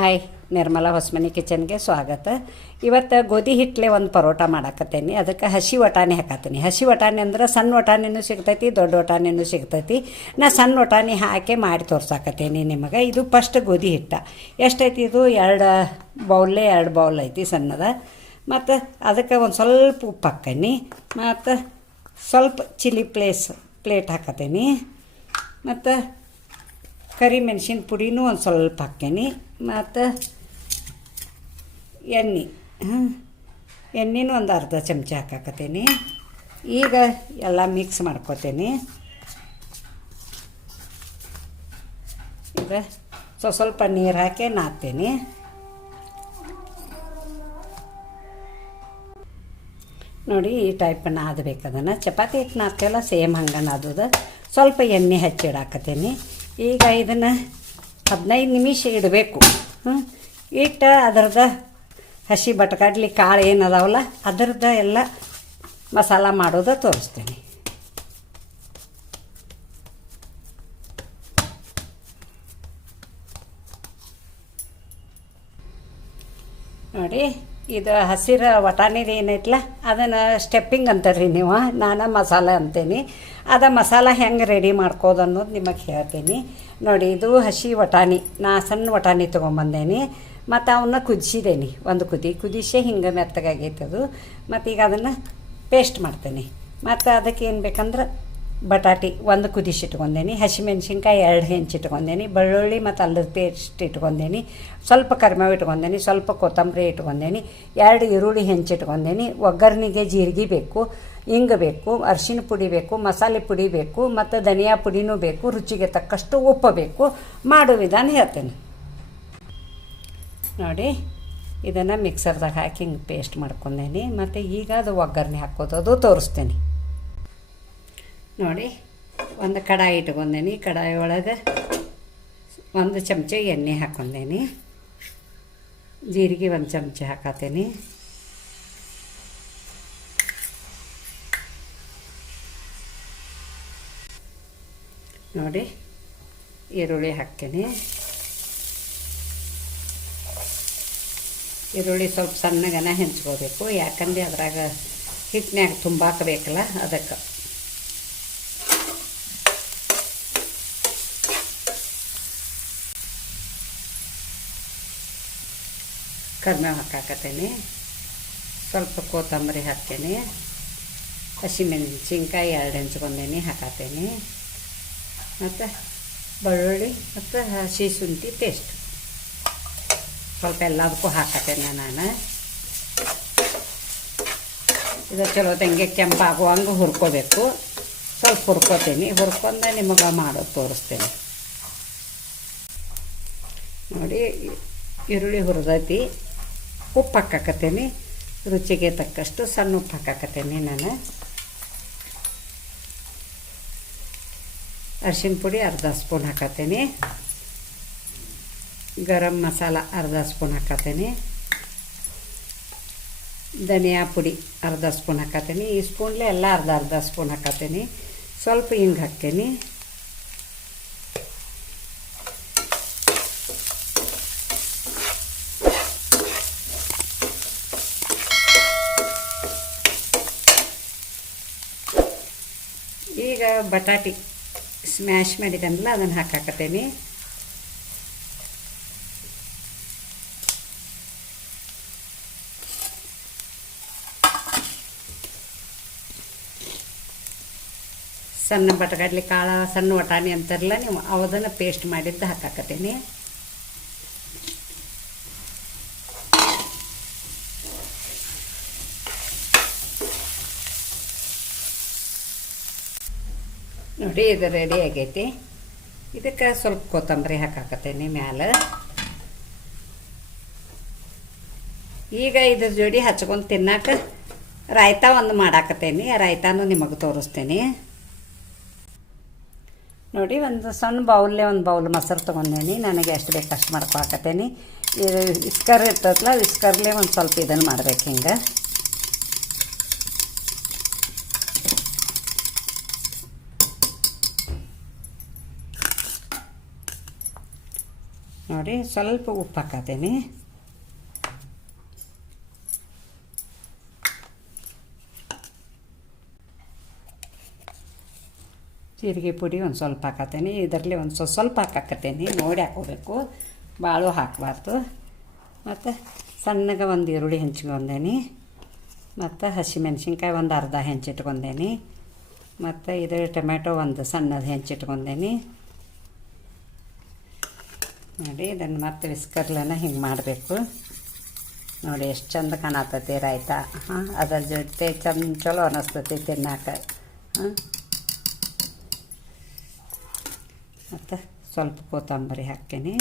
Hi Nirmala Hosamani ಕಿಚನ್ಗೆ ಸ್ವಾಗತ. ಇವತ್ತು ಗೋಧಿ ಹಿಟ್ಲೆ ಒಂದು ಪರೋಟ ಮಾಡಾಕತ್ತೇನಿ. ಅದಕ್ಕೆ ಹಸಿ ವಟಾಣಿ ಹಾಕತ್ತೀನಿ. ಹಸಿ ವಟಾಣಿ ಅಂದ್ರೆ ಸಣ್ಣ ವಟಾಣಿನೂ ಸಿಗ್ತೈತಿ, ದೊಡ್ಡ ವಟಾಣಿನೂ ಸಿಗ್ತೈತಿ. ನಾ ಸಣ್ಣ ವಟಾಣಿ ಹಾಕಿ ಮಾಡಿ ತೋರ್ಸಾಕತ್ತೇನಿ ನಿಮಗೆ. ಇದು ಫಸ್ಟ್ ಗೋಧಿ ಹಿಟ್ಟ. ಎಷ್ಟೈತಿ ಇದು? ಎರಡು ಬೌಲೇ ಎರಡು ಬೌಲ್ ಐತಿ ಸಣ್ಣದ. ಮತ್ತು ಅದಕ್ಕೆ ಒಂದು ಸ್ವಲ್ಪ ಉಪ್ಪು ಹಾಕ್ತೀನಿ ಮತ್ತು ಸ್ವಲ್ಪ ಚಿಲ್ಲಿ ಪ್ಲೇಸ್, ಪ್ಲೇಟ್ ಹಾಕತ್ತೀನಿ. ಮತ್ತು ಕರಿಮೆಣಸಿನ ಪುಡಿನೂ ಒಂದು ಸ್ವಲ್ಪ ಹಾಕ್ಕೇನಿ ಮತ್ತು ಎಣ್ಣೆ. ಹಾಂ ಎಣ್ಣೆನೂ ಒಂದು ಅರ್ಧ ಚಮಚ ಹಾಕಾಕತ್ತೀನಿ. ಈಗ ಎಲ್ಲ ಮಿಕ್ಸ್ ಮಾಡ್ಕೋತೀನಿ. ಈಗ ಸ್ವಲ್ಪ ಸ್ವಲ್ಪ ನೀರು ಹಾಕಿ ನಾದ್ತೀನಿ. ನೋಡಿ ಈ ಟೈಪ್ ನಾದಬೇಕು ಅದನ್ನು. ಚಪಾತಿ ಹಿಟ್ಟು ನಾದ್ತೀವಲ್ಲ ಸೇಮ್ ಹಂಗೆ ನಾದೋದು. ಸ್ವಲ್ಪ ಎಣ್ಣೆ ಹಚ್ಚಿಡಾಕತ್ತೀನಿ. ಈಗ ಇದನ್ನು ಹದಿನೈದು ನಿಮಿಷ ಇಡಬೇಕು. ಇಟ್ಟು ಅದರದ ಹಸಿ ಬಟ್ಕಾಡ್ಲಿ ಕಾಳು ಏನು ಅದಾವಲ್ಲ ಅದರದ್ದು ಎಲ್ಲ ಮಸಾಲ ಮಾಡೋದು ತೋರಿಸ್ತೀನಿ. ನೋಡಿ, ಇದು ಹಸಿರು ವಟಾಣಿದು ಏನೈತಲ್ಲ ಅದನ್ನು ಸ್ಟೆಪ್ಪಿಂಗ್ ಅಂತಾರ್ರಿ ನೀವು, ನಾನು ಮಸಾಲೆ ಅಂತೀನಿ. ಅದ ಮಸಾಲ ಹೆಂಗೆ ರೆಡಿ ಮಾಡ್ಕೋದು ಅನ್ನೋದು ನಿಮಗೆ ಹೇಳ್ತೀನಿ. ನೋಡಿ, ಇದು ಹಸಿ ವಟಾಣಿ, ನಾ ಸಣ್ಣ ವಟಾಣಿ ತೊಗೊಂಬಂದೇನಿ. ಮತ್ತು ಅವನ್ನ ಕುದಿಸಿದೇನಿ, ಒಂದು ಕುದಿ. ಕುದಿಸಿ ಹಿಂಗೆ ಮೆತ್ತಗಾಗೈತೆ ಅದು. ಮತ್ತು ಈಗ ಅದನ್ನು ಪೇಸ್ಟ್ ಮಾಡ್ತೇನೆ. ಮತ್ತು ಅದಕ್ಕೆ ಏನು ಬೇಕಂದ್ರೆ ಬಟಾಟಿ ಒಂದು ಕುದಿಸಿ ಇಟ್ಕೊಂಡೇನಿ, ಹಸಿಮೆಣ್ಸಿನ್ಕಾಯಿ ಎರಡು ಹೆಂಚು ಇಟ್ಕೊಂಡೇನಿ, ಬೆಳ್ಳುಳ್ಳಿ ಮತ್ತು ಅಲ್ಲದ ಪೇಸ್ಟ್ ಇಟ್ಕೊಂಡೇನಿ, ಸ್ವಲ್ಪ ಕರಿಬೇವು ಇಟ್ಕೊಂಡೇನಿ, ಸ್ವಲ್ಪ ಕೊತ್ತಂಬರಿ ಇಟ್ಕೊಂಡೇನಿ, ಎರಡು ಈರುಳ್ಳಿ ಹೆಂಚು ಇಟ್ಕೊಂಡೇನಿ, ಒಗ್ಗರಣೆಗೆ ಜೀರಿಗೆ ಬೇಕು ಹಿಂಗೆ ಬೇಕು, ಅರಿಶಿನ ಪುಡಿ ಬೇಕು, ಮಸಾಲೆ ಪುಡಿ ಬೇಕು, ಮತ್ತು ಧನಿಯಾ ಪುಡಿನೂ ಬೇಕು, ರುಚಿಗೆ ತಕ್ಕಷ್ಟು ಉಪ್ಪು ಬೇಕು, ಮಾಡೋ ವಿಧಾನ ಹೇಳ್ತೇನೆ. ನೋಡಿ, ಇದನ್ನು ಮಿಕ್ಸರ್ದಾಗ ಹಾಕಿ ಹಿಂಗೆ ಪೇಸ್ಟ್ ಮಾಡ್ಕೊಂಡೇನಿ, ಮತ್ತು ಈಗ ಅದು ಒಗ್ಗರಣೆ ಹಾಕೋದು ಅದು ತೋರಿಸ್ತೇನೆ. ನೋಡಿ, ಒಂದು ಕಡಾಯಿ ಇಟ್ಕೊಂಡೇನಿ. ಕಡಾಯಿ ಒಳಗೆ ಒಂದು ಚಮಚ ಎಣ್ಣೆ ಹಾಕ್ಕೊಂಡೇನಿ ಜೀರಿಗೆ ಒಂದು ಚಮಚ ಹಾಕತ್ತೇನಿ ನೋಡಿ, ಈರುಳ್ಳಿ ಹಾಕ್ತೀನಿ. ಈರುಳ್ಳಿ ಸ್ವಲ್ಪ ಸಣ್ಣಗನ ಹೆಂಚ್ಕೋಬೇಕು. ಯಾಕಂದ್ರೆ ಅದ್ರಾಗ ಹಿಟ್ಟಿನ್ಯಾಗ ತುಂಬಾಕಬೇಕಲ್ಲ, ಅದಕ್ಕೆ ಕರಿಬೇವು ಹಾಕಾಕತ್ತೇನೆ. ಸ್ವಲ್ಪ ಕೊತ್ತಂಬರಿ ಹಾಕ್ತೇನೆ. ಹಸಿಮೆಣಸಿನ್ಕಾಯಿ ಎರಡು ಹೆಂಚ್ಕೊಂಡೇನೆ ಹಾಕತ್ತೇನೆ ಮತ್ತು ಬೆಳ್ಳುಳ್ಳಿ ಮತ್ತು ಹಸಿ ಶುಂಠಿ ಪೇಸ್ಟ್ ಸ್ವಲ್ಪ ಎಲ್ಲದಕ್ಕೂ ಹಾಕತ್ತೇನೆ ನಾನು. ಇದು ಚಲೋ ತಂಗೆ ಕೆಂಪಾಗುವಂಗೆ ಹುರ್ಕೋಬೇಕು. ಸ್ವಲ್ಪ ಹುರ್ಕೋತೀನಿ. ಹುರ್ಕೊಂಡು ನಿಮಗೆ ಮಾಡೋದು ತೋರಿಸ್ತೇನೆ. ನೋಡಿ ಈರುಳ್ಳಿ ಹುರಿದೈತಿ. ಉಪ್ಪು ಹಾಕಕತ್ತೇನೆ ರುಚಿಗೆ ತಕ್ಕಷ್ಟು ಸಣ್ಣ ಉಪ್ಪು ಹಾಕಕತ್ತೇನೆ ನಾನು. ಅರಿಶಿನ ಪುಡಿ ಅರ್ಧ ಸ್ಪೂನ್ ಹಾಕತ್ತೇನೆ. ಗರಂ ಮಸಾಲ ಅರ್ಧ ಸ್ಪೂನ್ ಹಾಕತ್ತೇನೆ. ಧನಿಯಾ ಪುಡಿ ಅರ್ಧ ಸ್ಪೂನ್ ಹಾಕತ್ತೇನೆ. ಈ ಸ್ಪೂನ್ಲೆ ಎಲ್ಲ ಅರ್ಧ ಅರ್ಧ ಸ್ಪೂನ್ ಹಾಕತ್ತೇನೆ. ಸ್ವಲ್ಪ ಹಿಂಗೆ ಹಾಕ್ತೇನೆ. ಈಗ ಬಟಾಟಿ ಸ್ಮ್ಯಾಶ್ ಮಾಡಿದ್ದಂದ್ರೆ ಅದನ್ನು ಹಾಕಾಕತ್ತೇನೆ. ಸಣ್ಣ ಬಟಗಡ್ಲಿ ಕಾಳು ಸಣ್ಣ ವಟಾಣಿ ಅಂತಾರಲ್ಲ, ನೀವು ಅವದನ್ನು ಪೇಸ್ಟ್ ಮಾಡಿದ್ದು ಹಾಕಾಕತ್ತೇನೆ. ನೋಡಿ, ಇದು ರೆಡಿ ಆಗೈತಿ. ಇದಕ್ಕೆ ಸ್ವಲ್ಪ ಕೊತ್ತಂಬರಿ ಹಾಕಾಕತ್ತೇನೆ ಮ್ಯಾಲ. ಈಗ ಇದ್ರ ಜೋಡಿ ಹಚ್ಕೊಂಡು ತಿನ್ನಾಕ ರಾಯ್ತ ಒಂದು ಮಾಡಾಕತ್ತೇನೆ. ರಾಯ್ತಾನು ನಿಮಗೆ ತೋರಿಸ್ತೇನೆ. ನೋಡಿ, ಒಂದು ಸಣ್ಣ ಬೌಲ್ಲೇ ಒಂದು ಬೌಲ್ ಮೊಸರು ತೊಗೊಂಡೇನಿ. ನನಗೆ ಎಷ್ಟು ಬೇಕು ಅಷ್ಟು ಮಾಡ್ಕೊಳಕತ್ತೇನಿ. ಇದು ವಿಸ್ಕರ್ ಇರ್ತದಲ್ಲ ವಿಸ್ಕರ್ಲೇ ಒಂದು ಸ್ವಲ್ಪ ಇದನ್ನು ಮಾಡ್ಬೇಕು ಹಿಂಗೆ. ನೋಡಿ, ಸ್ವಲ್ಪ ಉಪ್ಪು ಹಾಕತೀನಿ ಜೀರಿಗೆ ಪುಡಿ ಒಂದು ಸ್ವಲ್ಪ ಹಾಕತ್ತೀನಿ ಇದರಲ್ಲಿ ಒಂದು ಸ್ವಲ್ಪ ಸ್ವಲ್ಪ ಹಾಕಾಕತ್ತೀನಿ ನೋಡಿ ಹಾಕೋಬೇಕು. ಭಾಳ ಹಾಕಬಾರ್ದು. ಮತ್ತು ಸಣ್ಣಗೆ ಒಂದು ಈರುಳ್ಳಿ ಹೆಂಚ್ಕೊಂಡೇನಿ. ಮತ್ತು ಹಸಿಮೆಣ್ಸಿನ್ಕಾಯಿ ಒಂದು ಅರ್ಧ ಹೆಂಚಿಟ್ಕೊಂಡೇನಿ ಮತ್ತು ಇದು ಟೊಮೆಟೊ ಒಂದು ಸಣ್ಣದು ಹೆಂಚಿಟ್ಕೊಂಡೇನಿ ನೋಡಿ, ಇದನ್ನು ಮತ್ತೆ ವಿಸ್ಕರ್ಲನ ಹಿಂಗೆ ಮಾಡಬೇಕು. ನೋಡಿ, ಎಷ್ಟು ಚಂದ ಕಾಣತ್ತೈತಿ ರಾಯ್ತ. ಹಾಂ, ಅದ್ರ ಜೊತೆ ಚಂದ ಚಲೋ ಅನ್ನಿಸ್ತೈತಿ ತಿನ್ನಾಕ. ಹಾಂ. ಮತ್ತು ಸ್ವಲ್ಪ ಕೊತ್ತಂಬರಿ ಹಾಕ್ತೀನಿ.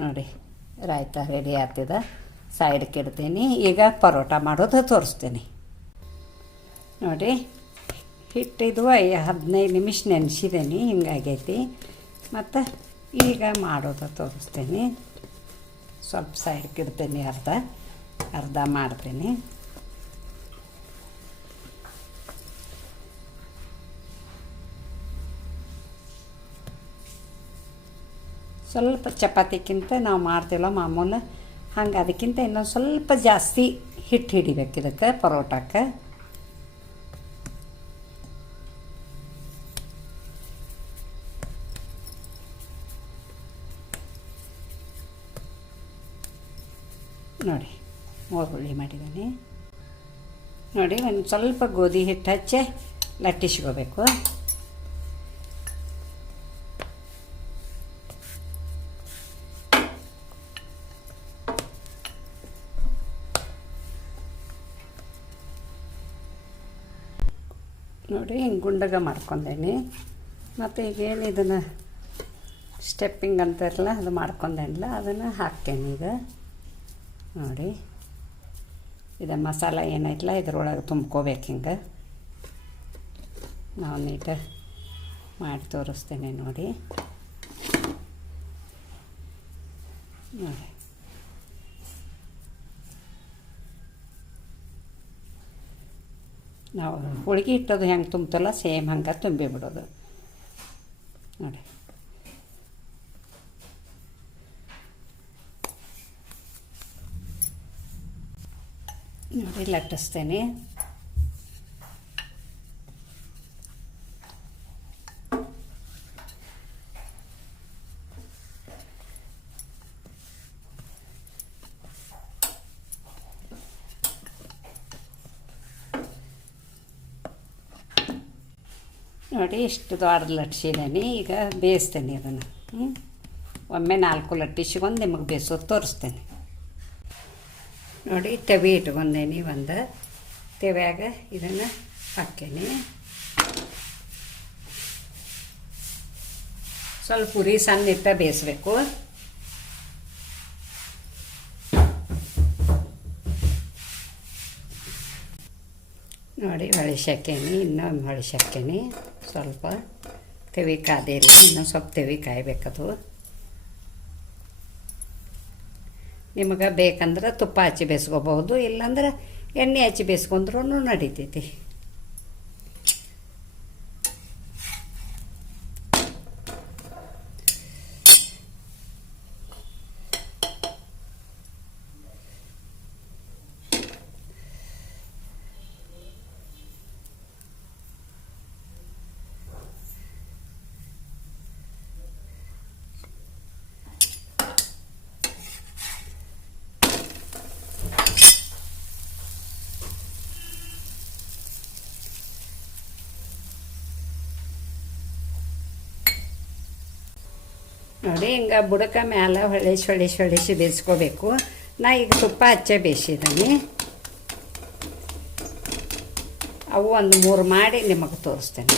ನೋಡಿ, ರಾಯ್ತ ರೆಡಿ ಆಗ್ತಿದ. ಸೈಡ್ಗೆ ಇಡ್ತೀನಿ. ಈಗ ಪರೋಟ ಮಾಡೋದು ತೋರಿಸ್ತೀನಿ. ನೋಡಿ ಹಿಟ್ಟಿದು ಹದಿನೈದು ನಿಮಿಷ ನೆನೆಸಿದ್ದೀನಿ ಹಿಂಗಾಗೈತಿ. ಮತ್ತು ಈಗ ಮಾಡೋದು ತೋರಿಸ್ತೀನಿ. ಸ್ವಲ್ಪ ಸೈಡ್ಗೆ ಇಡ್ತೀನಿ ಅರ್ಧ. ಅರ್ಧ ಮಾಡ್ತೀನಿ. ಸ್ವಲ್ಪ ಚಪಾತಿಕ್ಕಿಂತ ನಾವು ಮಾಡ್ತೀವಲ್ಲ ಮಾಮೂಲು ಹಂಗೆ ಅದಕ್ಕಿಂತ ಇನ್ನೊಂದು ಸ್ವಲ್ಪ ಜಾಸ್ತಿ ಹಿಟ್ಟು ಹಿಡಿಬೇಕು ಇದಕ್ಕೆ ಪರೋಟಕ್ಕೆ. ನೋಡಿ ಮೂರು ಹುಳಿ ಮಾಡಿದ್ದೀನಿ. ನೋಡಿ, ಒಂದು ಸ್ವಲ್ಪ ಗೋಧಿ ಹಿಟ್ಟು ಹಚ್ಚಿ ಲಟ್ಟಿಸ್ಕೋಬೇಕು. ನೋಡಿ, ಹಿಂಗೆ ಗುಂಡಗ ಮಾಡ್ಕೊಂಡೇನಿ. ಮತ್ತು ಈಗೇನು ಇದನ್ನು ಸ್ಟೆಪ್ಪಿಂಗ್ ಅಂತಾರಲ್ಲ, ಅದು ಮಾಡ್ಕೊಂಡೇನಲ್ಲ, ಅದನ್ನು ಹಾಕ್ತೇನೆ ಈಗ. ನೋಡಿ, ಇದು ಮಸಾಲ ಏನೈತಲ್ಲ ಇದ್ರೊಳಗೆ ತುಂಬ್ಕೋಬೇಕು ಹಿಂಗೆ. ನಾವು ನೀಟ ಮಾಡಿ ತೋರಿಸ್ತೇನೆ ನೋಡಿ. ನೋಡಿ. ನಾವು ಹೋಳಿಗೆ ಇಟ್ಟದು ಹೆಂಗೆ ತುಂಬುತ್ತಲ್ಲ ಸೇಮ್ ಹಂಗೆ ತುಂಬಿ ಬಿಡೋದು. ನೋಡಿ. ನೋಡಿ ಲಟ್ಟಿಸ್ತೇನೆ. ನೋಡಿ ಇಷ್ಟು ದೊಡ್ಡ ಲಟ್ಸಿದ್ದೀನಿ ಈಗ ಬೇಯಿಸ್ತೇನೆ ಅದನ್ನು. ಒಮ್ಮೆ ನಾಲ್ಕು ಲಟ್ಟಿಸಿಗೊಂದು ನಿಮಗೆ ಬೇಯಿಸೋದು ತೋರಿಸ್ತೇನೆ. ನೋಡಿ ತೆವೆ ಇಟ್ಕೊಂಡೇನಿ ಒಂದು. ತೆವ್ಯಾಗ ಇದನ್ನು ಹಾಕೇನಿ ಸ್ವಲ್ಪ ಉರಿ ಸಣ್ಣ ಇಟ್ಟ ಬೇಯಿಸ್ಬೇಕು. ನೋಡಿ ಹೊಳಿಸಾಕೇನಿ ಇನ್ನೊಮ್ಮೆ ಹೊಳಿಸಾಕೇನಿ ಸ್ವಲ್ಪ ತೆವಿ ಕಾದಿಲ್ಲ ಇನ್ನೊಂದು ಸ್ವಲ್ಪ ತೆವಿ ಕಾಯಬೇಕದು ನಿಮಗೆ ಬೇಕಂದ್ರೆ ತುಪ್ಪ ಹಚ್ಚಿ ಬೇಯಿಸ್ಕೋಬಹುದು ಇಲ್ಲಾಂದ್ರೆ ಎಣ್ಣೆ ಹಚ್ಚಿ ಬೇಯಿಸ್ಕೊಂಡ್ರೂ ನಡಿತೈತಿ. ನೋಡಿ, ಹಿಂಗೆ ಬುಡಕ ಮ್ಯಾಲೆ ಹೊಳೆಸಿ ಹೊಳೆಸಿ ಹೊಳೆಸಿ ಬೇಯಿಸ್ಕೋಬೇಕು ನಾ ಈಗ ತುಪ್ಪ ಹಚ್ಚೆ ಬೇಯಿಸಿದ್ದೀನಿ ಅವು ಒಂದು ಮೂರು ಮಾಡಿ ನಿಮಗೆ ತೋರಿಸ್ತೇನೆ.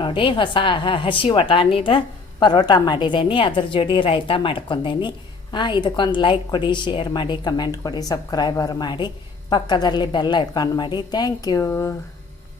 ನೋಡಿ, ಹೊಸ ಹಸಿ ವಟಾಣಿದ ಪರೋಟ ಮಾಡಿದ್ದೇನೆ. ಅದ್ರ ಜೋಡಿ ರಾಯ್ತ ಮಾಡ್ಕೊಂಡೇನಿ. ಹಾಂ ಇದಕ್ಕೊಂದು ಲೈಕ್ ಕೊಡಿ ಶೇರ್ ಮಾಡಿ ಕಮೆಂಟ್ ಕೊಡಿ ಸಬ್ಸ್ಕ್ರೈಬರ್ ಮಾಡಿ. ಪಕ್ಕದಲ್ಲಿ ಬೆಲ್ಲ ಐಕಾನ್ ಮಾಡಿ. Thank you